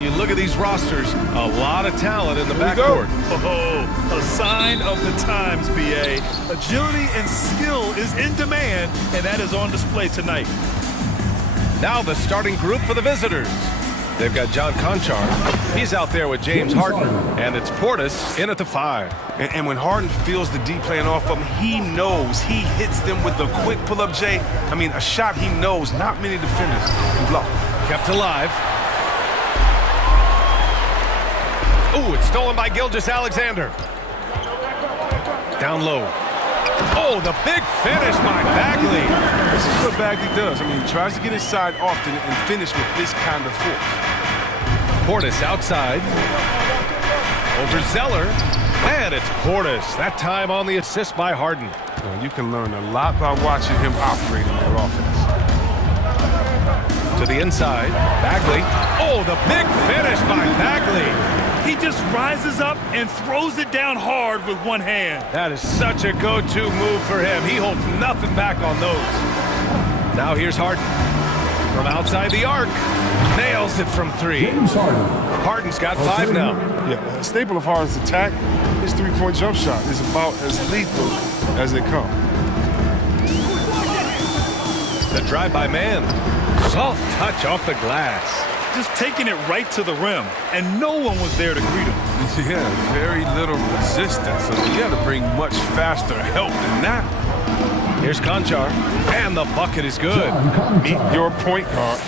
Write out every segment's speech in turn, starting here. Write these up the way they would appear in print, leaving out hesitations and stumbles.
You look at these rosters, a lot of talent in the backcourt. Oh, a sign of the times, B.A. Agility and skill is in demand, and that is on display tonight. Now the starting group for the visitors. They've got John Conchar. He's out there with James Harden, and it's Portis in at the 5. And when Harden feels the D playing off of him, he knows. He hits them with a quick pull-up, Jay. I mean, a shot he knows not many defenders can block. Kept alive. Ooh, it's stolen by Gilgeous-Alexander. Down low. Oh, the big finish by Bagley. This is what Bagley does. I mean, he tries to get inside often and finish with this kind of force. Portis outside. Over Zeller. And it's Portis. That time on the assist by Harden. You can learn a lot by watching him operate in that offense. To the inside. Bagley. Oh, the big finish by Bagley. He just rises up and throws it down hard with one hand. That is such a go-to move for him. He holds nothing back on those. Now here's Harden. From outside the arc. Nails it from 3. Harden's got 5 now. Yeah, a staple of Harden's attack, his three-point jump shot is about as lethal as they come. The drive by man. Soft touch off the glass. Just taking it right to the rim, and no one was there to greet him. Yeah, very little resistance. So you got to bring much faster help than that. Here's Conchar, and the bucket is good. Meet your point guard.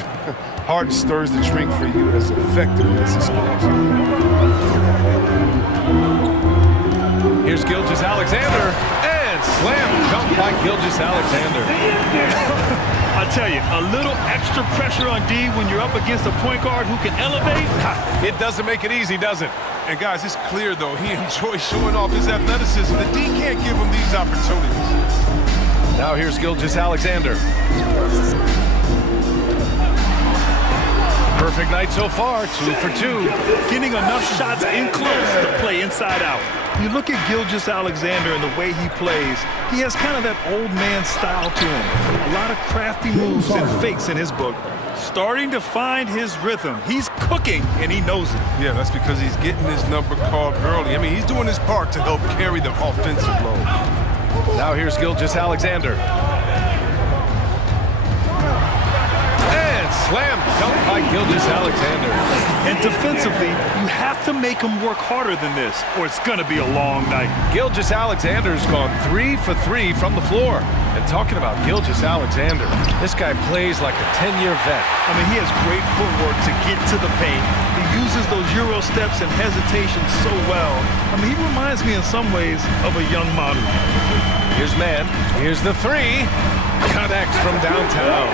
Harden stirs the drink for you as effectively as he scores. Here's Gilgeous-Alexander, and slam dunk by Gilgeous-Alexander. I tell you, a little extra pressure on D when you're up against a point guard who can elevate. It doesn't make it easy, does it? And guys, it's clear though, he enjoys showing off his athleticism. The D can't give him these opportunities. Now here's Gilgeous-Alexander. Perfect night so far, 2 for 2. Getting enough shots in close to play inside out. You look at Gilgeous-Alexander and the way he plays, he has kind of that old man style to him. A lot of crafty moves and fakes in his book. Starting to find his rhythm. He's cooking, and he knows it. Yeah, that's because he's getting his number called early. I mean, he's doing his part to help carry the offensive load. Now here's Gilgeous-Alexander. And slam dunk by Gilgeous-Alexander. And defensively, you have to make him work harder than this, or it's going to be a long night. Gilgeous-Alexander's gone 3 for 3 from the floor. And talking about Gilgeous-Alexander, this guy plays like a 10-year vet. I mean, he has great footwork to get to the paint. He uses those Euro steps and hesitation so well. I mean, he reminds me in some ways of a young model. Here's Man. Here's the 3. Connects from downtown.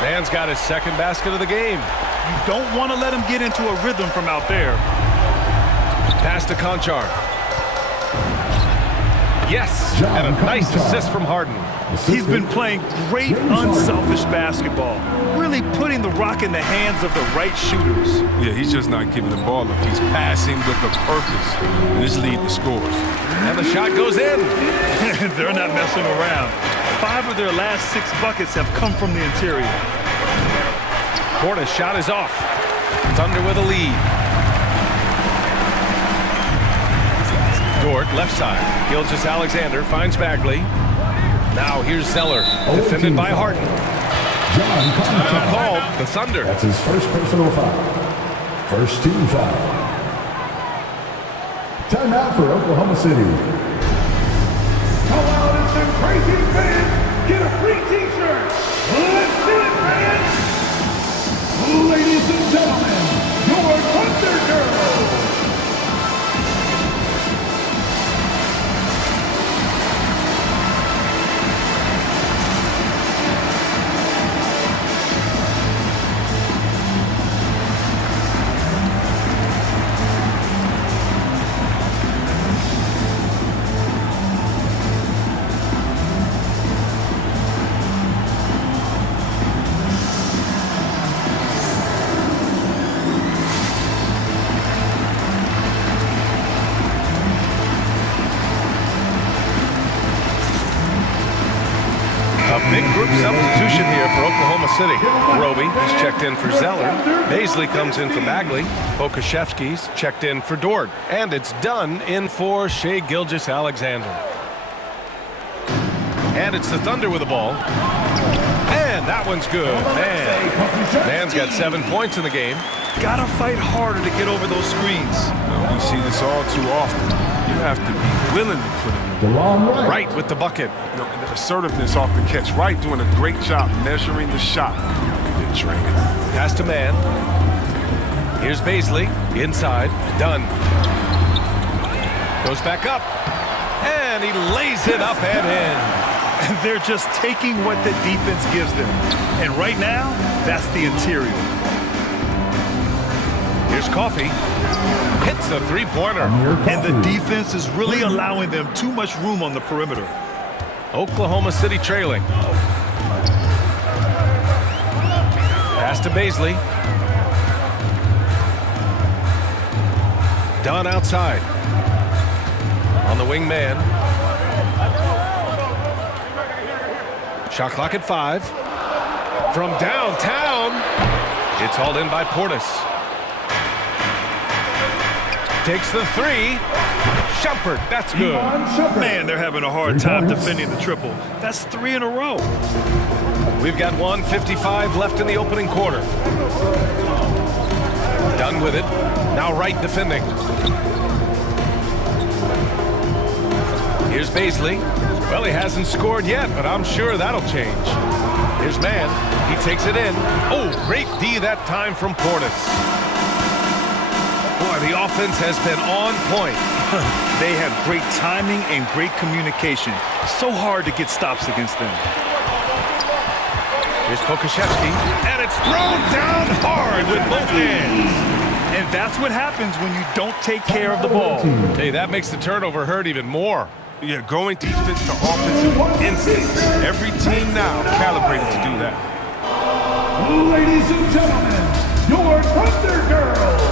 Man's got his second basket of the game. You don't want to let him get into a rhythm from out there. Pass to Conchar. Yes, and a nice assist from Harden. He's been playing great, unselfish basketball. Really putting the rock in the hands of the right shooters. Yeah, he's just not giving the ball up. He's passing with a purpose, and this lead to scores. And the shot goes in. They're not messing around. 5 of their last 6 buckets have come from the interior. Portis' shot is off. Thunder with a lead. Dort, left side. Gilgeous-Alexander finds Bagley. Now here's Zeller, defended by Harden. Timeout called, the Thunder. That's his first personal foul. First team foul. Timeout for Oklahoma City. Come out and some crazy fans get a free t-shirt. Let's see it, fans. Ladies and gentlemen, your Thunder Girls. substitution here for Oklahoma City. Roby is checked in for Zeller. Baisley comes in for Bagley. Pokuševski's checked in for Dort. And it's Dunn in for Shai Gilgeous-Alexander. And it's the Thunder with the ball. And that one's good. Man's got 7 points in the game. Gotta fight harder to get over those screens. We see this all too often. You have to be willing to put in the Right. Right with the bucket. the assertiveness off the catch. Right doing a great job measuring the shot. Good training. Pass to Man. Here's Baisley. Inside. Dunn. Goes back up. And he lays it up and in. They're just taking what the defense gives them. And right now, that's the interior. Here's Coffey. Hits a three-pointer. And the defense is really allowing them too much room on the perimeter. Oklahoma City trailing. Pass to Baisley. Dunn outside. On the wing man. Shot clock at 5. From downtown. It's hauled in by Portis. Takes the 3. Shumpert, that's good. Man, they're having a hard time defending the triple. That's 3 in a row. We've got 1:55 left in the opening quarter. Done with it. Now Wright defending. Here's Baisley. Well, he hasn't scored yet, but I'm sure that'll change. Here's Man. He takes it in. Oh, great D that time from Portis. Boy, the offense has been on point. They have great timing and great communication. So hard to get stops against them. Here's Pokuševski, and it's thrown down hard with both hands. And that's what happens when you don't take care of the ball. Hey, that makes the turnover hurt even more. Yeah, going defense to offensive instinct. Every team now calibrated to do that. Ladies and gentlemen, your Thunder Girls.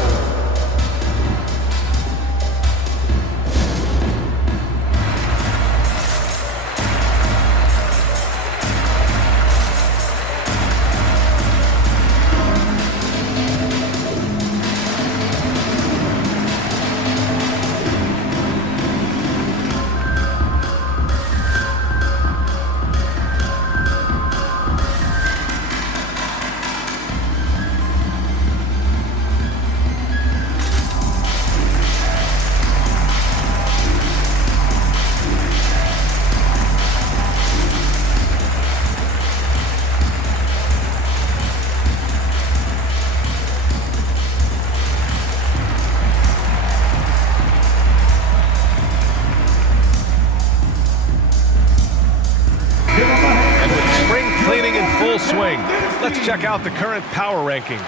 Let's check out the current power rankings.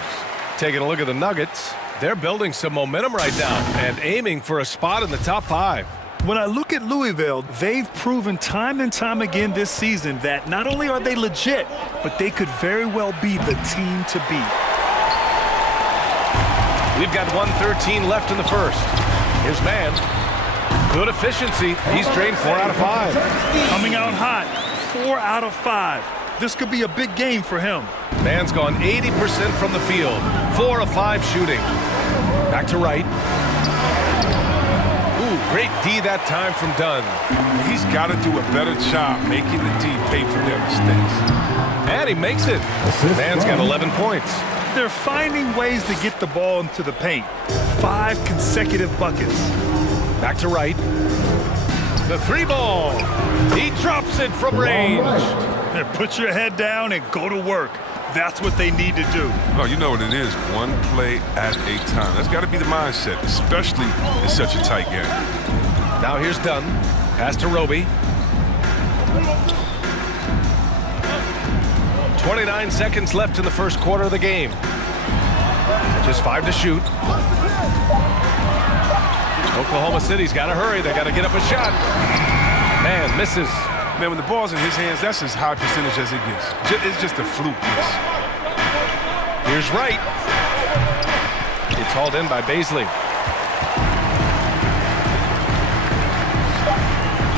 Taking a look at the Nuggets, they're building some momentum right now and aiming for a spot in the top 5. When I look at Louisville, they've proven time and time again this season that not only are they legit, but they could very well be the team to beat. We've got 1:13 left in the first. Here's Man. Good efficiency. He's drained 4 out of 5. Coming out hot, 4 out of 5. This could be a big game for him. Man's gone 80% from the field. 4 of 5 shooting. Back to Wright. Ooh, great D that time from Dunn. He's got to do a better job making the D pay for their mistakes. And he makes it. Man's got 11 points. They're finding ways to get the ball into the paint. 5 consecutive buckets. Back to Wright. The 3-ball. He drops it from range. Put your head down and go to work. That's what they need to do. Oh, you know what it is. One play at a time. That's got to be the mindset, especially in such a tight game. Now here's Dunn. Pass to Roby. 29 seconds left in the first quarter of the game. Just 5 to shoot. Oklahoma City's got to hurry. They got to get up a shot. Man, misses. Man, when the ball's in his hands, that's as high percentage as it gets. It's just a fluke miss. Here's Wright. It's hauled in by Baisley.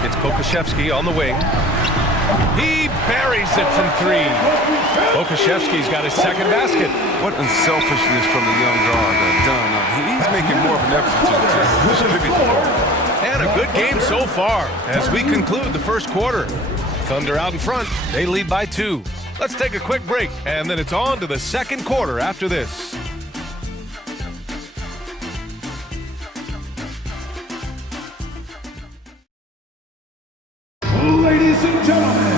It's Pokuševski on the wing. He buries it from three. Okashevsky's got his second basket. What unselfishness from the young guard. He's making more of an effort to distribute the ball. And a good game so far as we conclude the first quarter. Thunder out in front. They lead by 2. Let's take a quick break, and then it's on to the second quarter after this. Ladies and gentlemen,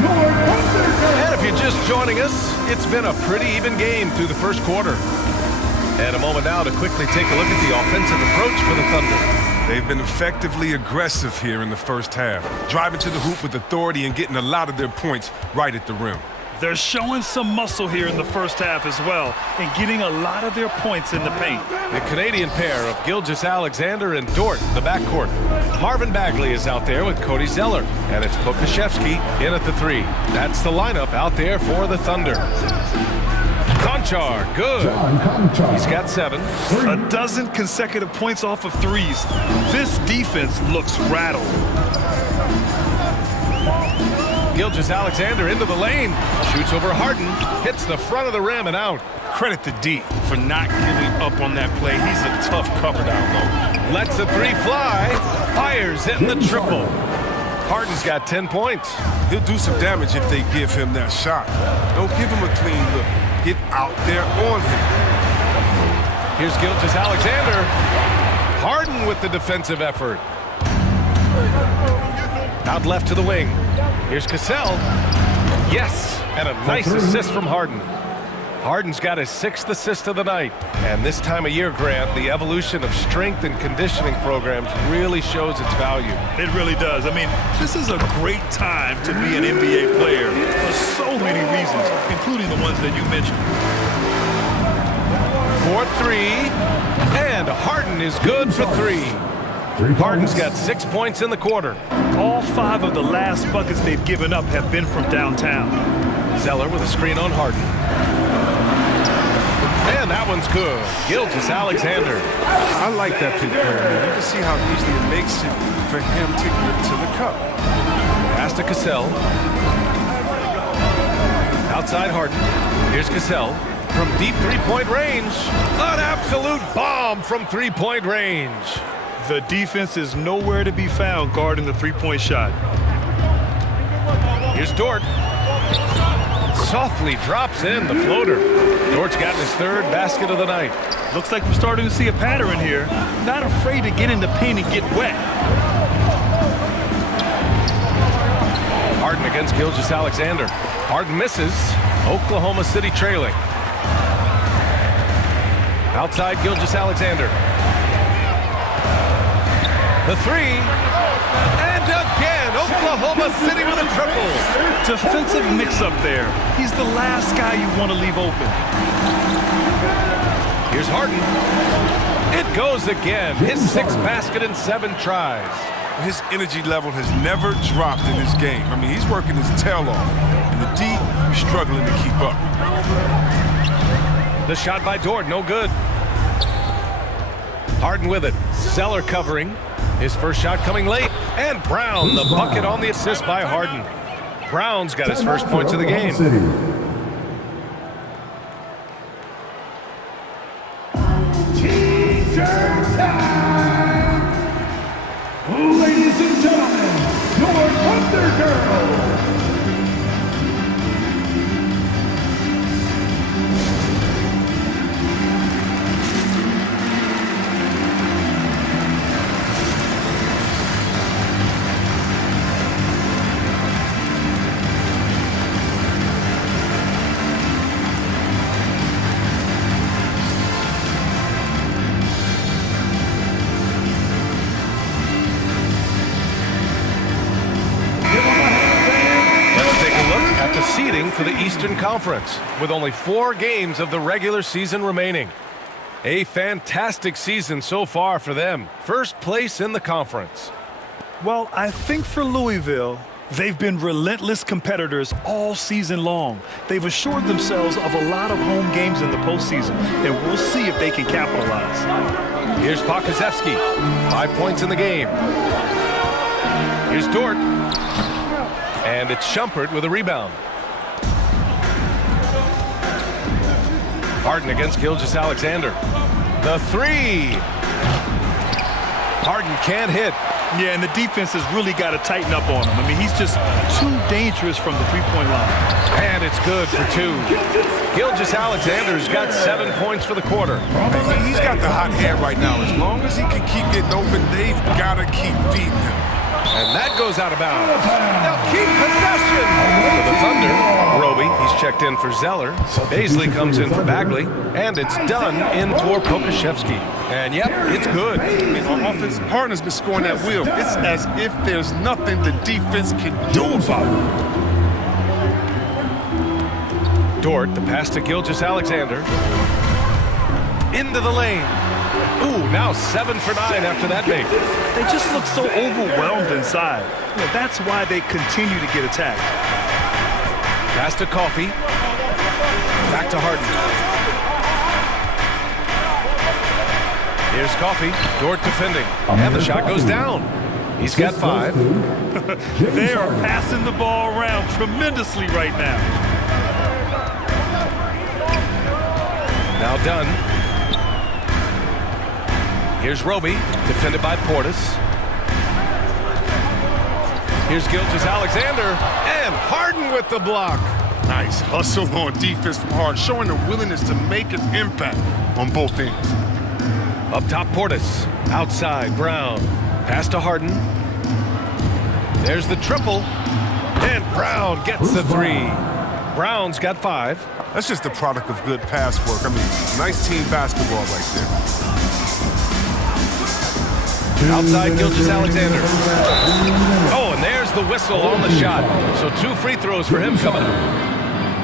your Thunder Girls. And if you're just joining us, it's been a pretty even game through the first quarter. And a moment now to quickly take a look at the offensive approach for the Thunder. They've been effectively aggressive here in the first half, driving to the hoop with authority and getting a lot of their points right at the rim. They're showing some muscle here in the first half as well and getting a lot of their points in the paint. The Canadian pair of Gilgeous-Alexander and Dort in the backcourt. Marvin Bagley is out there with Cody Zeller, and it's Pokashevsky in at the 3. That's the lineup out there for the Thunder. Conchar, good. He's got 7. A dozen consecutive points off of threes. This defense looks rattled. Gilgeous-Alexander into the lane. Shoots over Harden. Hits the front of the rim and out. Credit to D for not giving up on that play. He's a tough cover down low. Lets the 3 fly. Fires hitting the triple. Harden's got 10 points. He'll do some damage if they give him that shot. Don't give him a clean look. Get out there on him. Here's Gilgeous-Alexander. Harden with the defensive effort. Out left to the wing. Here's Cassell. Yes, and a nice assist from Harden. Harden's got his 6th assist of the night. And this time of year, Grant, the evolution of strength and conditioning programs really shows its value. It really does. I mean, this is a great time to be an NBA player for so many reasons, including the ones that you mentioned. 4-3, and Harden is good for 3. Harden's got 6 points in the quarter. All 5 of the last buckets they've given up have been from downtown. Zeller with a screen on Harden. And that one's good. Gilgeous-Alexander. I like that pick there. You can see how easily it makes it for him to get to the cup. Pass to Cassell. Outside Harden. Here's Cassell. From deep three-point range. An absolute bomb from three-point range. The defense is nowhere to be found guarding the three-point shot. Here's Dort. Softly drops in the floater. Dort's gotten his 3rd basket of the night. Looks like we're starting to see a pattern here. Not afraid to get in the paint and get wet. Harden against Gilgeous-Alexander. Harden misses. Oklahoma City trailing. Outside Gilgeous-Alexander. The 3, and again, Oklahoma City with a triple. Defensive mix-up there. He's the last guy you want to leave open. Here's Harden. It goes again. His 6th basket in 7 tries. His energy level has never dropped in this game. I mean, he's working his tail off. And the D is struggling to keep up. The shot by Dort, no good. Harden with it. Zeller covering. His first shot coming late. And Brown, the bucket on the assist by Harden. Brown's got his first points of the game. Teaser time! Ladies and gentlemen, your Thunder Girls. Seeding for the Eastern Conference with only 4 games of the regular season remaining. A fantastic season so far for them. First place in the conference. Well, I think for Louisville, they've been relentless competitors all season long. They've assured themselves of a lot of home games in the postseason, and we'll see if they can capitalize. Here's Pokazevsky. 5 points in the game. Here's Dort. And it's Shumpert with a rebound. Harden against Gilgeous-Alexander. The three. Harden can't hit. Yeah, and the defense has really got to tighten up on him. I mean, he's just too dangerous from the three-point line. And it's good for two. Gilgeous-Alexander's got 7 points for the quarter. He's got the hot hand right now. As long as he can keep getting open, they've got to keep feeding him. And that goes out of bounds. They'll keep possession. For the Thunder, Roby, he's checked in for Zeller. Baisley comes in for Bagley. And it's done in for Pokusevski. And yep, it's good. On offense, Harden has been scoring that wheel. It's as if there's nothing the defense can do about it. Dort, the pass to Gilgeous-Alexander. Into the lane. Ooh, now 7 for 9 after that make. They just look so overwhelmed inside. You know, that's why they continue to get attacked. Pass to Coffey. Back to Harden. Here's Coffey. Dort defending. And the shot goes down. He's got 5. They are passing the ball around tremendously right now. Now done. Here's Roby, defended by Portis. Here's Gilgeous-Alexander, and Harden with the block. Nice hustle on defense from Harden, showing the willingness to make an impact on both ends. Up top, Portis. Outside, Brown. Pass to Harden. There's the triple. And Brown gets the 3. Brown's got 5. That's just the product of good pass work. I mean, nice team basketball right there. Outside, Gilgeous-Alexander. Oh, and there's the whistle on the shot. So 2 free throws for him coming up.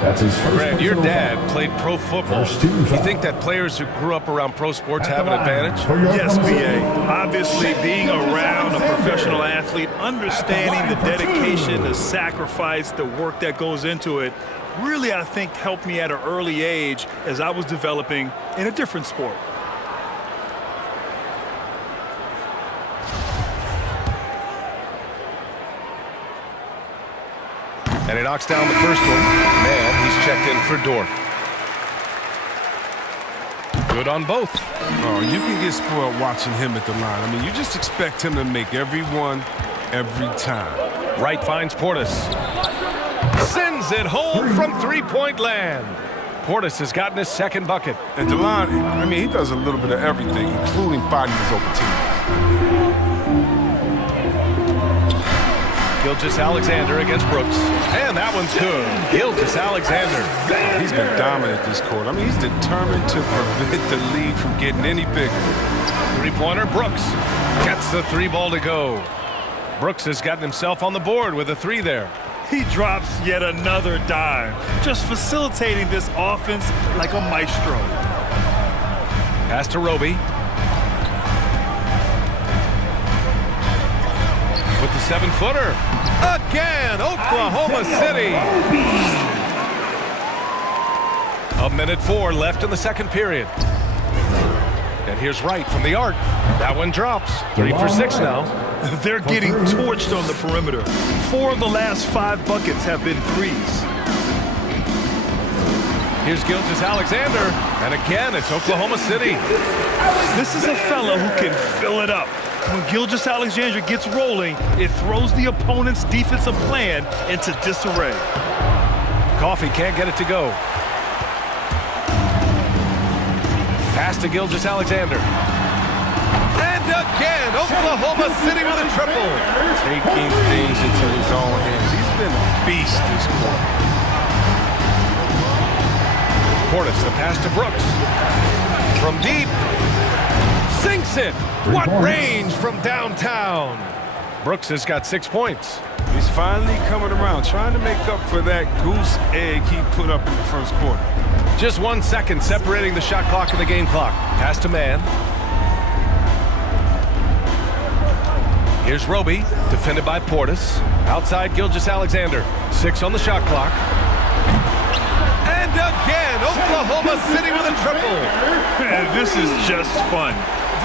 That's his first. Brad, your dad played pro football. You think that players who grew up around pro sports have an advantage? Yes, B.A. Obviously, being around a professional athlete, understanding the dedication, the sacrifice, the work that goes into it, really, I think, helped me at an early age as I was developing in a different sport. And he knocks down the first one. Man, he's checked in for Dort. Good on both. Oh, you can get spoiled watching him at the line. I mean, you just expect him to make every one, every time. Wright finds Portis. Sends it home from three-point land. Portis has gotten his second bucket. And DeLon, I mean, he does a little bit of everything, including fighting his open teammates. Gilgeous-Alexander against Brooks. And that one's good. Gilgeous-Alexander. He's been dominant this quarter. I mean, he's determined to prevent the lead from getting any bigger. Three-pointer, Brooks. Gets the 3 ball to go. Brooks has gotten himself on the board with a 3 there. He drops yet another dime, just facilitating this offense like a maestro. Pass to Roby. With the 7-footer. Again, Oklahoma City. 1:04 left in the second period. And here's Wright from the arc. That one drops. 3 for 6 now. They're getting torched on the perimeter. 4 of the last 5 buckets have been threes. Here's Gilgeous-Alexander. And again, it's Oklahoma City. This is a fella who can fill it up. When Gilgeous-Alexander gets rolling, it throws the opponent's defensive plan into disarray. Coffey can't get it to go. Pass to Gilgeous-Alexander. And again, Oklahoma City with a triple. Taking things into his own hands. He's been a beast this quarter. Portis, the pass to Brooks. From deep. Sinks it. What range from downtown. Brooks has got 6 points. He's finally coming around, trying to make up for that goose egg he put up in the first quarter. Just 1 second separating the shot clock and the game clock. Pass to man. Here's Roby, defended by Portis. Outside Gilgeous-Alexander. 6 on the shot clock. And again, Oklahoma City with a triple. Man, this is just fun.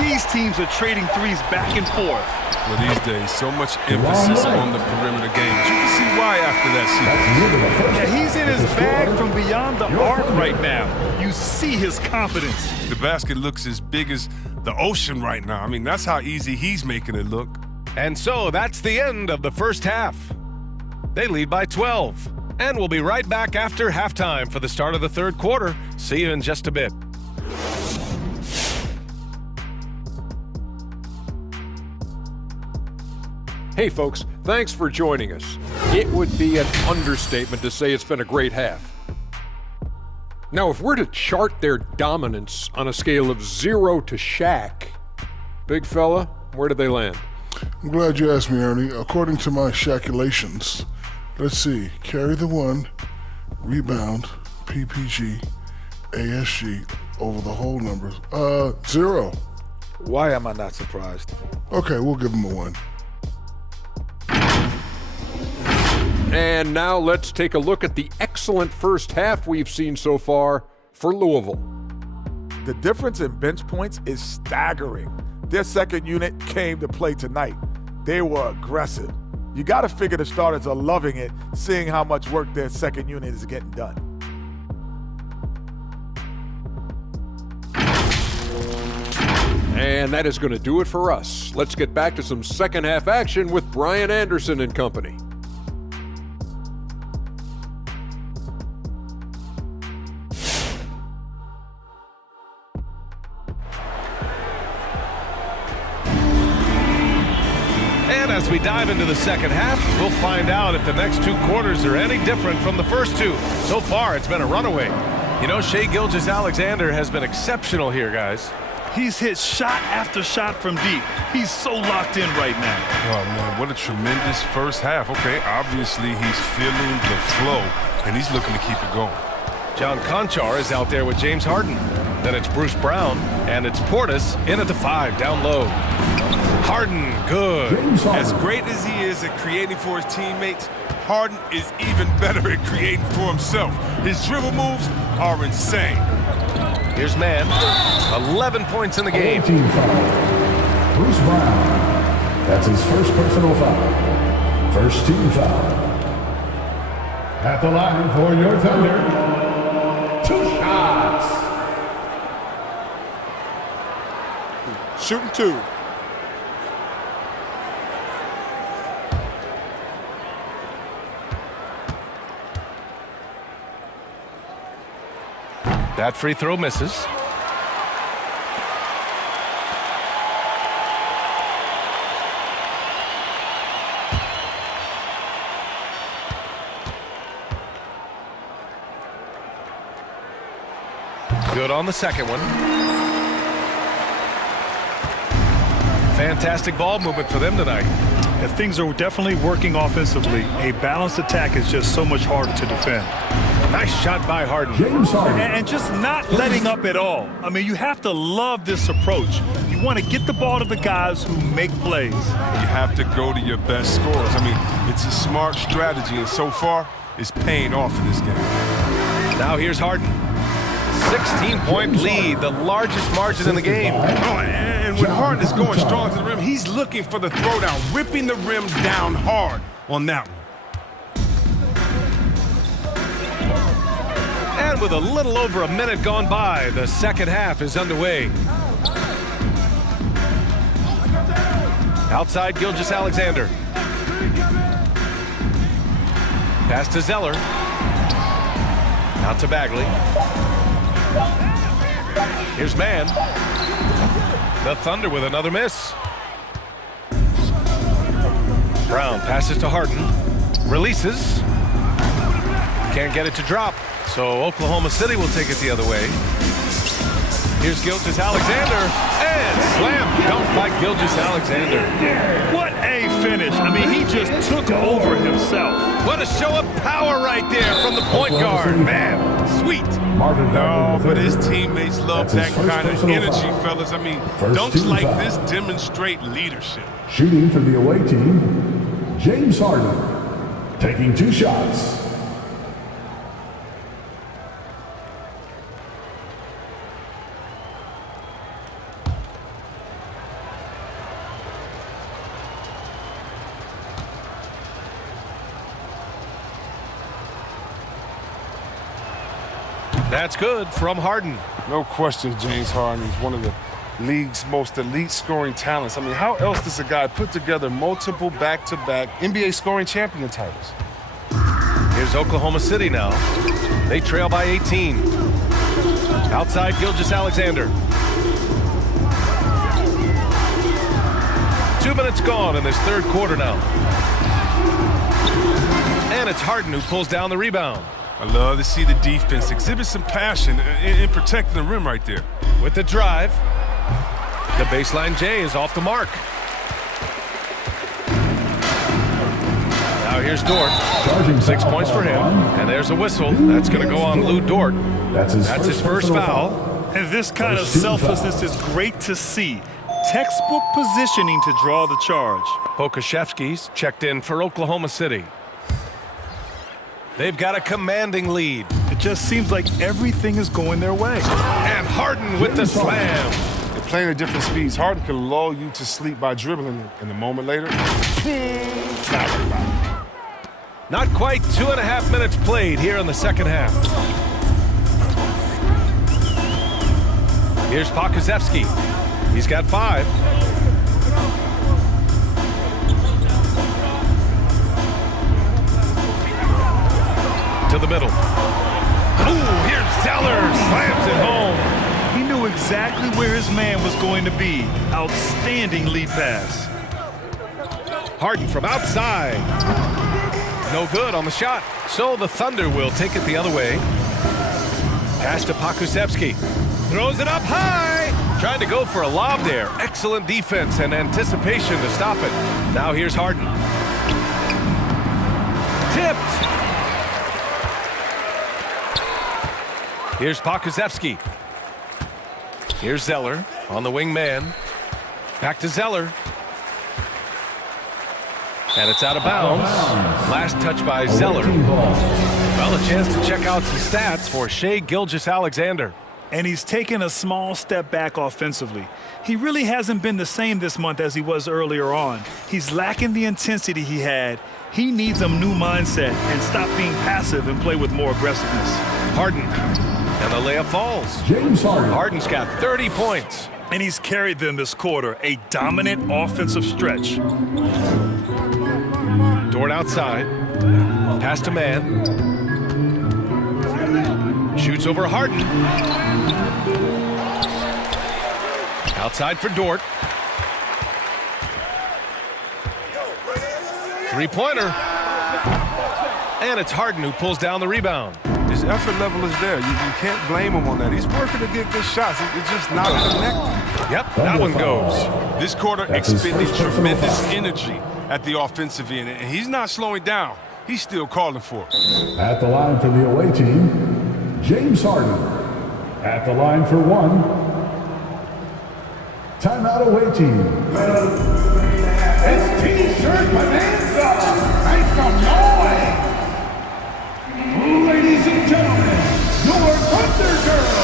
These teams are trading threes back and forth. Well, these days, so much emphasis on the perimeter games. You can see why after that sequence. Yeah, he's in his bag from beyond the arc right now. You see his confidence. The basket looks as big as the ocean right now. I mean, that's how easy he's making it look. And so that's the end of the first half. They lead by 12. And we'll be right back after halftime for the start of the third quarter. See you in just a bit. Hey folks, thanks for joining us. It would be an understatement to say it's been a great half. Now, if we're to chart their dominance on a scale of 0 to Shaq, big fella, where did they land? I'm glad you asked me, Ernie. According to my Shaculations, let's see, carry the one, rebound, PPG, ASG, over the whole numbers. 0. Why am I not surprised? Okay, we'll give him a 1. And now let's take a look at the excellent first half we've seen so far for Louisville. The difference in bench points is staggering. Their second unit came to play tonight. They were aggressive. You got to figure the starters are loving it, seeing how much work their second unit is getting done. And that is going to do it for us. Let's get back to some second half action with Brian Anderson and company. As we dive into the second half, we'll find out if the next 2 quarters are any different from the first 2. So far, it's been a runaway. You know, Shai Gilgeous-Alexander has been exceptional here, guys. He's hit shot after shot from deep. He's so locked in right now. Oh, man, what a tremendous first half. Okay, obviously he's feeling the flow, and he's looking to keep it going. John Conchar is out there with James Harden. Then it's Bruce Brown, and it's Portis in at the 5, down low. Harden, good. As great as he is at creating for his teammates, Harden is even better at creating for himself. His dribble moves are insane. Here's Mann, 11 points in the game. Team foul. Bruce Brown. That's his first personal foul. First team foul. At the line for your Thunder, 2 shots. Shooting 2. That free throw misses. Good on the second one. Fantastic ball movement for them tonight. And things are definitely working offensively. A balanced attack is just so much harder to defend. Nice shot by Harden. James Harden. And just not letting up at all. I mean, you have to love this approach. You want to get the ball to the guys who make plays. You have to go to your best scorers. I mean, it's a smart strategy, and so far, it's paying off in this game. Now here's Harden. 16-point lead, the largest margin in the game. Oh, and when Harden is going strong to the rim, he's looking for the throwdown, ripping the rim down hard on that one. And with a little over a minute gone by, the second half is underway. Outside Gilgeous-Alexander. Pass to Zeller. Out to Bagley. Here's Mann. The Thunder with another miss. Brown passes to Harden. Releases. Can't get it to drop. So Oklahoma City will take it the other way. Here's Gilgeous-Alexander. And slam dunk by Gilgeous-Alexander. What a finish. I mean, he just took over himself. What a show of power right there from the point guard. Man, sweet. No, but his teammates love that kind of energy, fellas. I mean, dunks like this demonstrate leadership. Shooting for the away team, James Harden. Taking 2 shots. That's good from Harden. No question, James Harden is one of the league's most elite scoring talents. I mean, how else does a guy put together multiple back-to-back NBA scoring champion titles? Here's Oklahoma City now. They trail by 18. Outside Gilgeous-Alexander. 2 minutes gone in this third quarter now. And it's Harden who pulls down the rebound. I love to see the defense exhibit some passion in protecting the rim right there. With the drive, the baseline J is off the mark. Now here's Dort. 6 points for him. And there's a whistle. That's going to go on Lou Dort. That's his first foul. And this kind of selflessness is great to see. Textbook positioning to draw the charge. Pokusevski's checked in for Oklahoma City. They've got a commanding lead. It just seems like everything is going their way. And Harden with the slam. They're playing at different speeds. Harden can lull you to sleep by dribbling it, and a moment later, not quite 2.5 minutes played here in the second half. Here's Pokusevski. He's got 5. To the middle. Ooh, here's Zeller. Slams it home. He knew exactly where his man was going to be. Outstanding lead pass. Harden from outside. No good on the shot. So the Thunder will take it the other way. Pass to Pokusevski. Throws it up high. Trying to go for a lob there. Excellent defense and anticipation to stop it. Now here's Harden. Tipped. Here's Pokusevski. Here's Zeller on the wing man. Back to Zeller. And it's out of bounds. Last touch by Zeller. Well, a chance to check out some stats for Shai Gilgeous-Alexander. And he's taken a small step back offensively. He really hasn't been the same this month as he was earlier on. He's lacking the intensity he had. He needs a new mindset and stop being passive and play with more aggressiveness. Harden. And the layup falls. James Harden. Harden's got 30 points. And he's carried them this quarter, a dominant offensive stretch. Dort outside. Pass to man. Shoots over Harden. Outside for Dort. Three-pointer. And it's Harden who pulls down the rebound. His effort level is there. You can't blame him on that. He's working to get good shots. It's just not connected. Yep, that one goes. This quarter expended tremendous energy at the offensive end, and he's not slowing down. He's still calling for it. At the line for the away team, James Harden. At the line for 1. Timeout away team. It's T-shirt bonanza. Make some noise. Ladies and gentlemen, your Thunder Girls.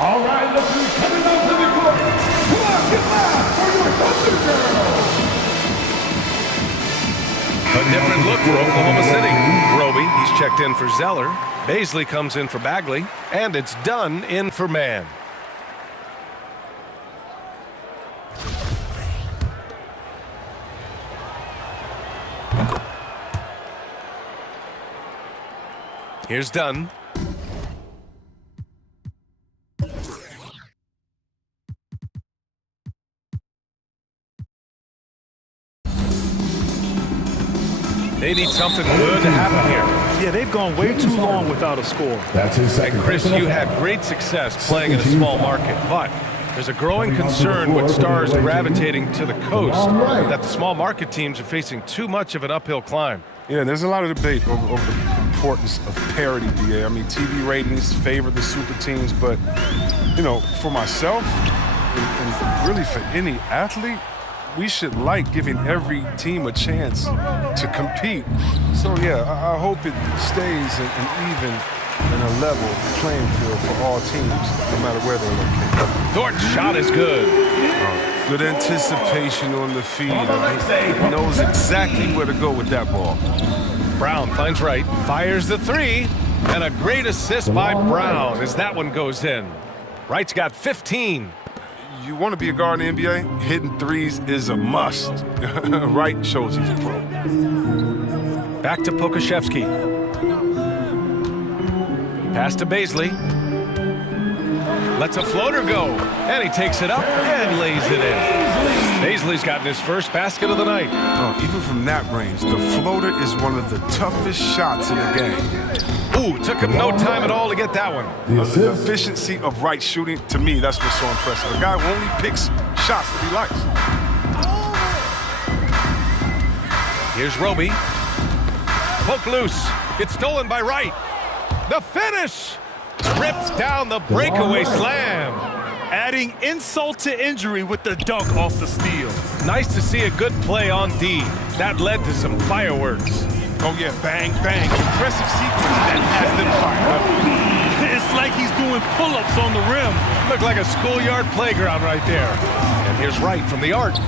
All right, look who's coming up to the court. Come on, get loud for your Thunder Girls. A different look for Oklahoma City. Roby, he's checked in for Zeller. Baisley comes in for Bagley. And it's Dunn in for Man. Here's Dunn. They need something good to happen here. Yeah, they've gone way too long without a score. That's his second. And Chris, you had great success playing in a small market, but there's a growing concern with stars gravitating to the coast that the small market teams are facing too much of an uphill climb. Yeah, there's a lot of debate over the importance of parity, BA. I mean, TV ratings favor the super teams, but, you know, for myself and really for any athlete, we should like giving every team a chance to compete. So, yeah, I hope it stays an even and a level playing field for all teams, no matter where they're located. Thornton's shot is good. Good anticipation on the feed. He knows exactly where to go with that ball. Brown finds Wright, fires the three, and a great assist by Brown as that one goes in. Wright's got 15. You want to be a guard in the NBA? Hitting threes is a must. Wright shows he's a pro. Back to Pokashevsky. Pass to Baisley. Lets a floater go, and he takes it up and lays it in. Baisley's gotten his first basket of the night. Even from that range, the floater is one of the toughest shots in the game. Ooh, took him no time at all to get that one. The efficiency of Wright shooting, to me, that's what's so impressive. A guy who only picks shots that he likes. Here's Roby. Poke loose. It's stolen by Wright. The finish! Rips down the breakaway slam. Adding insult to injury with the dunk off the steal. Nice to see a good play on D. That led to some fireworks. Oh, yeah, bang, bang. Impressive sequence that has them fired up. It's like he's doing pull-ups on the rim. Looked like a schoolyard playground right there. And here's Wright from the arc.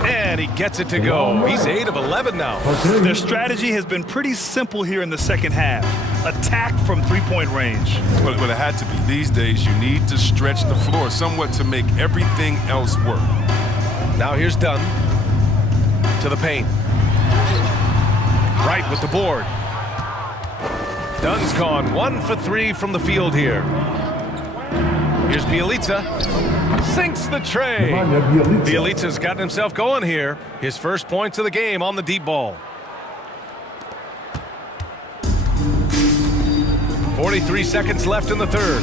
And he gets it to go. He's 8 of 11 now. Their strategy has been pretty simple here in the second half. Attack from three-point range. Well, it had to be. These days, you need to stretch the floor somewhat to make everything else work. Now here's Dunn. To the paint. Wright with the board. Dunn's gone 1 for 3 from the field here. Here's Bjelica. Sinks the tray. Bjelica's gotten himself going here. His first points of the game on the deep ball. 43 seconds left in the third.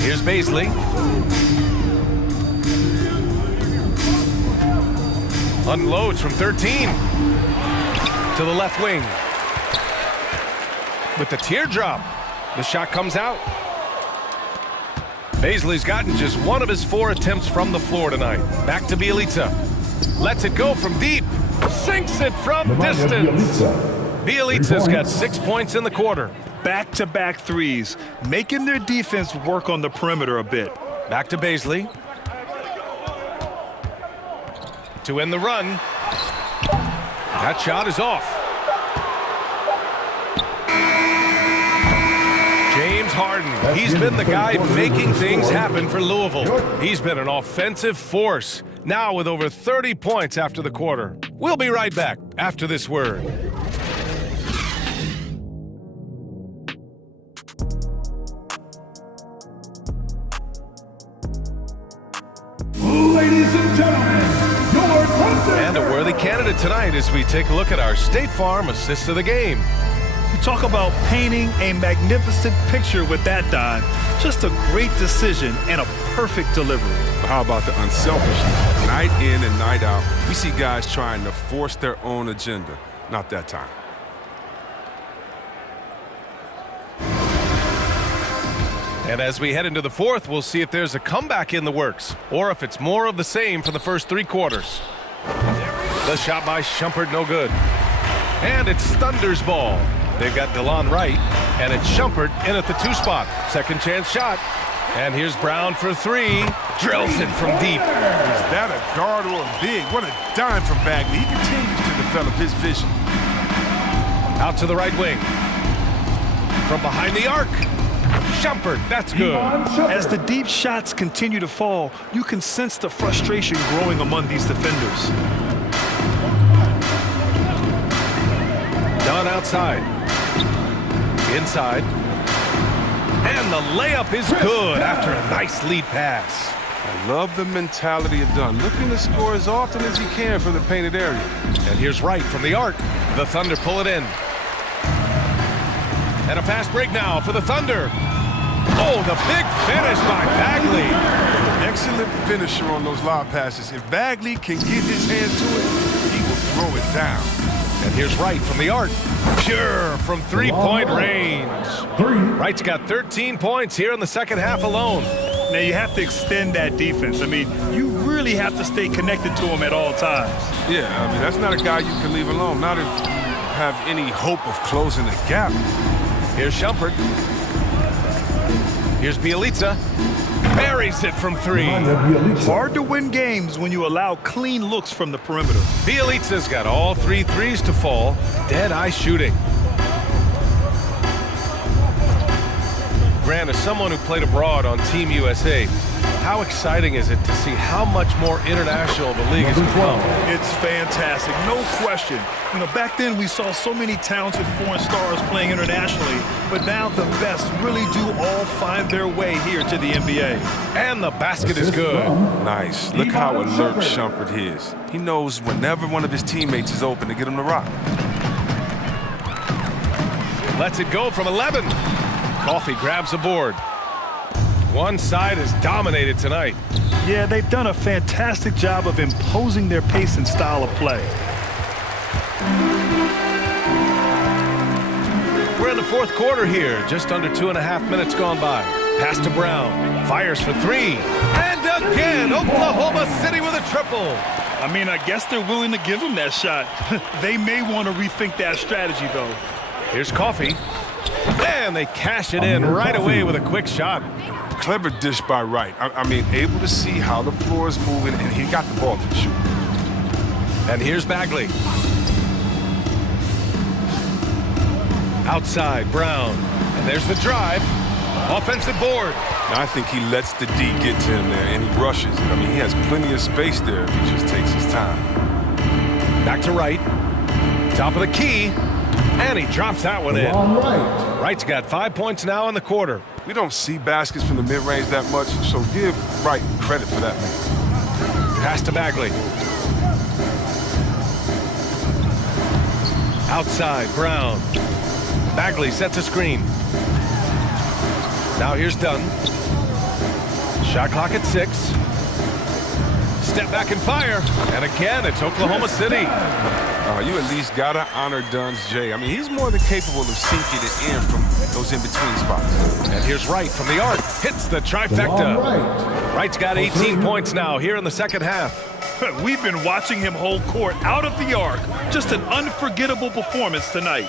Here's Baisley. Unloads from 13. To the left wing. With the teardrop. The shot comes out. Baisley's gotten just 1 of his 4 attempts from the floor tonight. Back to Bjelica. Lets it go from deep. Sinks it from distance. Bjelica's got 6 points in the quarter. Back-to-back threes, making their defense work on the perimeter a bit. Back to Baisley. To end the run. That shot is off. James Harden, he's been the guy making things happen for Louisville. He's been an offensive force, now with over 30 points after the quarter. We'll be right back after this word. Ladies and gentlemen, your contender. And a worthy candidate tonight as we take a look at our State Farm assist of the game. You talk about painting a magnificent picture with that dime. Just a great decision and a perfect delivery. How about the unselfishness? Night in and night out, we see guys trying to force their own agenda. Not that time. And as we head into the fourth, we'll see if there's a comeback in the works or if it's more of the same for the first 3 quarters. The shot by Shumpert, no good. And it's Thunder's ball. They've got DeLon Wright, and it's Shumpert in at the 2 spot. Second chance shot. And here's Brown for 3. Drills it from deep. Is that a guard or a big? What a dime from Bagley. He continues to develop his vision. Out to the right wing. From behind the arc. Shumpert, that's good. As the deep shots continue to fall, you can sense the frustration growing among these defenders. outside. Inside. And the layup is good after a nice lead pass. I love the mentality of Dunn, looking to score as often as he can from the painted area. And here's Wright from the arc. The Thunder pull it in. And a fast break now for the Thunder. Oh, the big finish by Bagley. Excellent finisher on those lob passes. If Bagley can get his hands to it, he will throw it down. And here's Wright from the arc. Pure from three-point range. Wright's got 13 points here in the second half alone. Now, you have to extend that defense. I mean, you really have to stay connected to him at all times. Yeah, I mean, that's not a guy you can leave alone. Not if you have any hope of closing the gap. Here's Shumpert. Here's Bielitsa. Buries it from three. Hard to win games when you allow clean looks from the perimeter. Bielitsa's got all 3 threes to fall. Dead-eye shooting. Grant, as someone who played abroad on Team USA, how exciting is it to see how much more international the league has become? It's fantastic, no question. You know, back then we saw so many talented foreign stars playing internationally, but now the best really do all find their way here to the NBA. And the basket is good. Nice. Look how alert Shumpert is. He knows whenever one of his teammates is open to get him to rock. Lets it go from 11. Coffee grabs the board. One side is dominated tonight. Yeah, they've done a fantastic job of imposing their pace and style of play. We're in the fourth quarter here. Just under 2.5 minutes gone by. Pass to Brown. Fires for three. And again, Oklahoma City with a triple. I mean, I guess they're willing to give him that shot. They may want to rethink that strategy, though. Here's Coffee. And they cash it in right away with a quick shot. Clever dish by Wright. I mean, able to see how the floor is moving, and he got the ball to the shoot. And here's Bagley. Outside, Brown. And there's the drive. Offensive board. Now, I think he lets the D get to him there, and he rushes it. I mean, he has plenty of space there if he just takes his time. Back to Wright. Top of the key. And he drops that one in. Wright's got 5 points now in the quarter. We don't see baskets from the mid-range that much, so give Wright credit for that, man. Pass to Bagley. Outside, Brown. Bagley sets a screen. Now here's Dunn. Shot clock at 6. Step back and fire. And again, it's Oklahoma City. You at least got to honor Dunn's J. I mean, he's more than capable of sinking it in from those in-between spots. And here's Wright from the arc. Hits the trifecta. Wright's got 18 points now here in the second half. We've been watching him hold court out of the arc. Just an unforgettable performance tonight.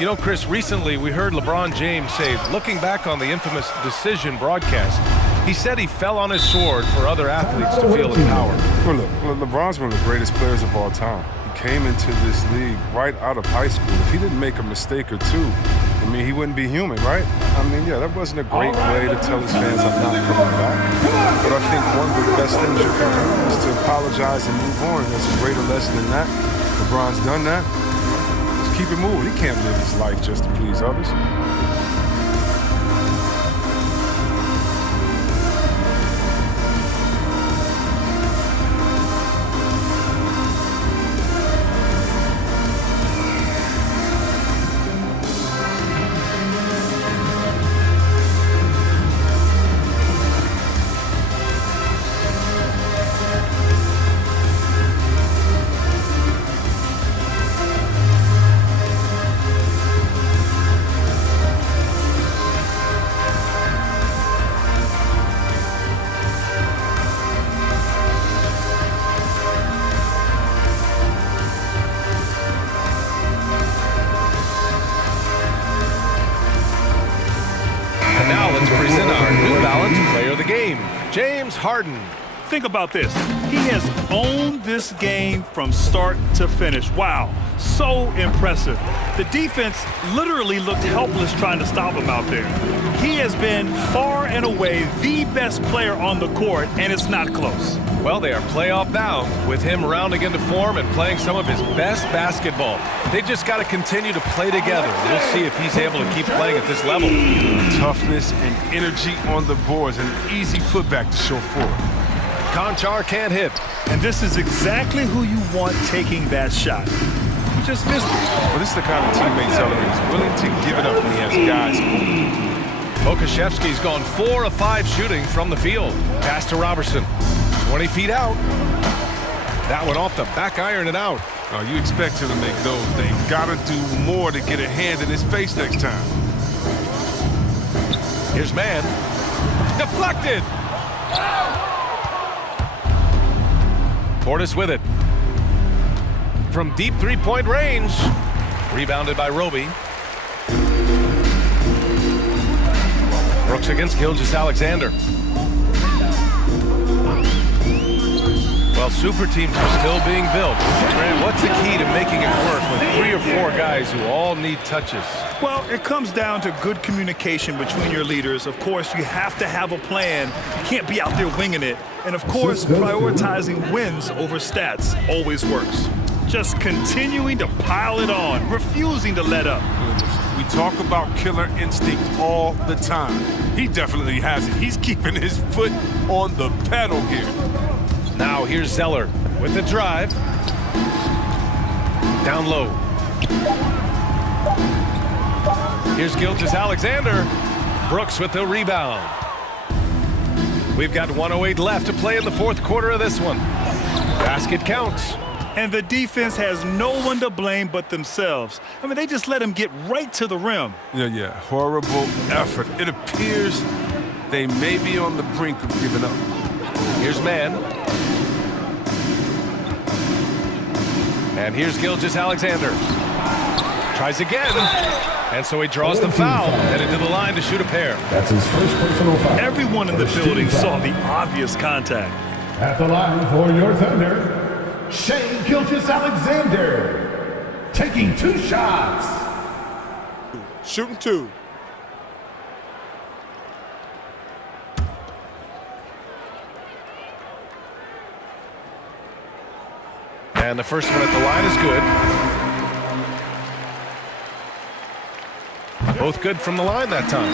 You know, Chris, recently we heard LeBron James say, looking back on the infamous decision broadcast, he said he fell on his sword for other athletes to feel empowered. Well, look, LeBron's one of the greatest players of all time. He came into this league right out of high school. If he didn't make a mistake or two, I mean, he wouldn't be human, right? I mean, yeah, that wasn't a great way to tell his fans I'm not coming back. But I think one of the best things you can do is to apologize and move on. There's a greater lesson than that. LeBron's done that. Just keep it moving. He can't live his life just to please others. James Harden. Think about this. He has owned this game from start to finish. Wow, so impressive. The defense literally looked helpless trying to stop him out there. He has been far and away the best player on the court, and it's not close. Well, they are playoff bound with him rounding into form and playing some of his best basketball. They just got to continue to play together. We'll see if he's able to keep playing at this level. Toughness and energy on the boards, an easy putback to show for it. Conchar can't hit. And this is exactly who you want taking that shot. He just missed it. Well, this is the kind of teammate Zeller is willing to give it up when he has guys. Okashevsky's gone 4 of 5 shooting from the field. Pass to Robertson. 20 feet out. That one off the back iron and out. Oh, you expect him to make those. They gotta do more to get a hand in his face next time. Here's man. Deflected. Portis with it. From deep three-point range. Rebounded by Roby. Brooks against Gilgeous-Alexander. Well, super teams are still being built. Grant, what's the key to making it work with 3 or 4 guys who all need touches? Well, it comes down to good communication between your leaders. Of course, you have to have a plan. You can't be out there winging it. And, of course, prioritizing wins over stats always works. Just continuing to pile it on, refusing to let up. We talk about killer instinct all the time. He definitely has it. He's keeping his foot on the pedal here. Now here's Zeller with the drive. Down low. Here's Gilgeous-Alexander. Brooks with the rebound. We've got 1:08 left to play in the 4th quarter of this one. Basket counts. And the defense has no one to blame but themselves. I mean, they just let him get right to the rim. Yeah. Horrible effort. It appears they may be on the brink of giving up. Here's man. And here's Gilgeous-Alexander. Tries again. And so he draws the foul. Headed to the line to shoot a pair. That's his first personal foul. Everyone in the building saw the obvious contact. At the line for your Thunder, Shane Gilgeous-Alexander, taking 2 shots. Shooting 2. And the first one at the line is good. Both good from the line that time.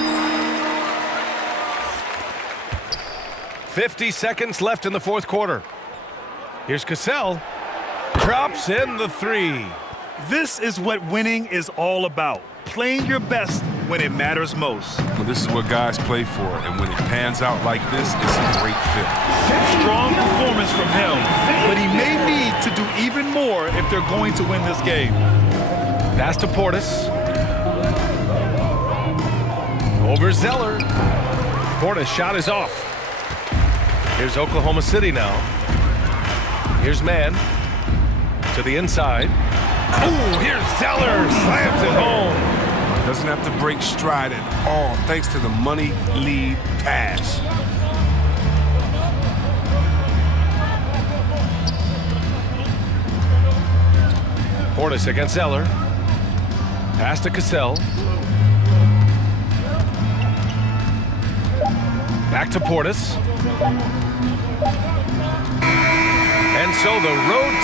50 seconds left in the 4th quarter. Here's Cassell. Drops in the 3. This is what winning is all about. Playing your best when it matters most. Well, this is what guys play for, and when it pans out like this, it's a great fit. Strong performance from him, but he may need to do even more if they're going to win this game. Pass to Portis. Over Zeller. Portis' shot is off. Here's Oklahoma City now. Here's man. To the inside. Oh, here's Zeller. Slams it home. Doesn't have to break stride at all, thanks to the money lead pass. Portis against Zeller. Pass to Cassell. Back to Portis. And so the road